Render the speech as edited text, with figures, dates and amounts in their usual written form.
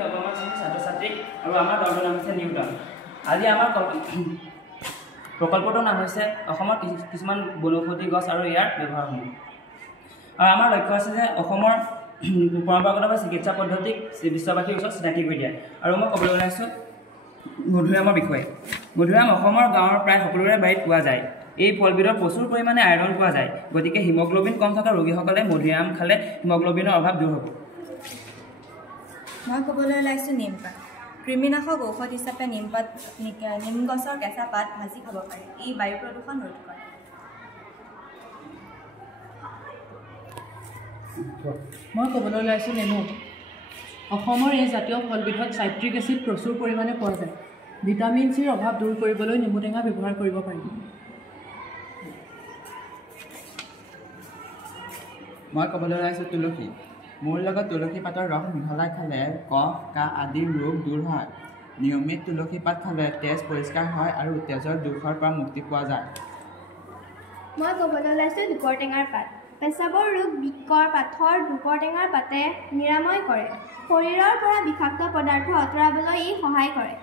ছাত্ৰ-ছাত্ৰীক আৰু আমাৰ দলটোৰ নাম হৈছে নিউটন। আজি আমাৰ প্ৰকল্পটোৰ নাম হৈছে অসমৰ কিছুমান বনৌষধি গছ আৰু ইয়াৰ ব্যৱহাৰসমূহ। আৰু আমাৰ লক্ষ্য আছে যে অসমৰ পৰম্পৰাগত চিকিৎসা পদ্ধতিক বিশ্ববাসীৰ ওচৰত চিনাকি কৰি দিয়া। আৰু মই ক'বলৈ ওলাইছোঁ মধুৰিআমৰ বিষয়ে। মধুৰিআম অসমৰ গাঁৱৰ প্ৰায় সকলোৰে বাৰীত পোৱা যায়। এই ফলবিধৰ প্ৰচুৰ পৰিমাণে আইৰণ পোৱা যায়, গতিকে হিমগ্ল'বিন কম থকা ৰোগীসকলে মধুৰিআম খালে হিমগ্ল'বিনৰ অভাৱ দূৰ হ'ব। মই ক'বলৈ ওলাইছোঁ নিমপাত। কৃমিনাশক ঔষধ হিচাপে নিম গছৰ কেঁচা পাত ভাজি খাব পাৰি। ই বায়ু প্ৰদূষণ ৰোধ কৰে। মই ক'বলৈ ওলাইছোঁ নেমু। অসমৰ এই জাতীয় ফলবিধত চাইট্ৰিক এচিড প্ৰচুৰ পৰিমাণে পোৱা যায়। ভিটামিন চিৰ অভাৱ দূৰ কৰিবলৈ নেমু টেঙা ব্যৱহাৰ কৰিব পাৰি। মই ক'বলৈ ওলাইছোঁ তুলসী। মোৰ লগত তুলসী পাতৰ ৰস মিহলাই খালে কফ, কাহ আদি ৰোগ দূৰ হয়। নিয়মিত তুলসী পাত খালে তেজ পৰিষ্কাৰ হয় আৰু তেজৰ দোষৰ পৰা মুক্তি পোৱা যায়। মই ক'বলৈ ওলাইছোঁ দুপৰ টেঙাৰ পাত। পেচাবৰ ৰোগ, বৃক্কৰ পাথৰ দুপৰ টেঙাৰ পাতে নিৰাময় কৰে। শৰীৰৰ পৰা বিষাক্ত পদাৰ্থ আঁতৰাবলৈ ই সহায় কৰে।